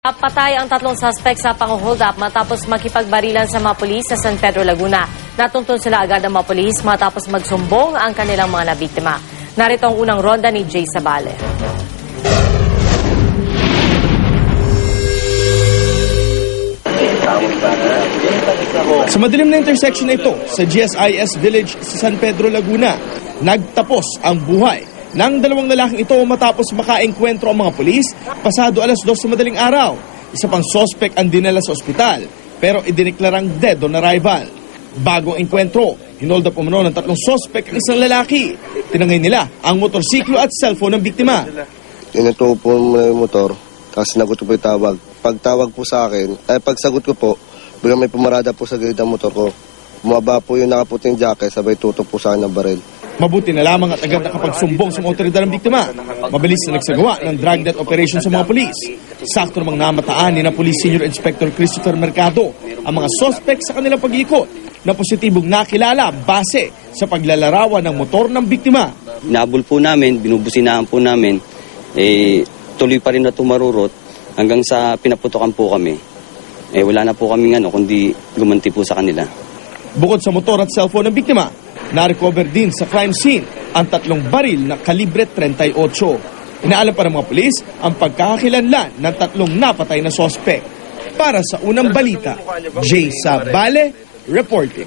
Patay ang tatlong suspect sa pang-hold up matapos makipagbarilan sa mga pulis sa San Pedro, Laguna. Natuntun sila agad ang mga pulis matapos magsumbong ang kanilang mga nabiktima. Narito ang unang ronda ni Jay Sabale. Sa madilim na intersection na ito sa GSIS Village sa San Pedro, Laguna, nagtapos ang buhay ng dalawang lalaking ito matapos makaengkwentro ang mga pulis pasado alas 2 sa madaling araw. Isa pang suspect ang dinala sa ospital pero idineklarang dead on arrival. Bagong engkwentro, hinold up umano ng tatlong suspect ang isang lalaki. Tinangay nila ang motorsiklo at cellphone ng biktima. Inuto po yung motor, tapos sinagot ko po yung tawag. Pagtawag po sa akin, pagsagot ko po, biglang may pumarada po sa gilid ng motor ko. Bumaba po yung nakaputing jacket, sabay tutok po sa akin ng baril. Mabuti na lamang at agad nakapagsumbong sa mga otoridad ng biktima. Mabilis na nagsagawa ng drug death operation sa mga pulis. Sakto namang namataan ni na Police Senior Inspector Christopher Mercado ang mga suspect sa kanilang pag-iikot na positibong nakilala base sa paglalarawan ng motor ng biktima. Inabol po namin, binubusinahan po namin, tuloy pa rin na tumarurot hanggang sa pinaputokan po kami. Wala na po kaming kundi gumanti po sa kanila. Bukod sa motor at cellphone ng biktima, na-recover din sa crime scene ang tatlong baril na kalibre 38. Inaalam pa ng mga pulis ang pagkakakilanlan ng tatlong napatay na sospek. Para sa unang balita, Jay Sabale reporting.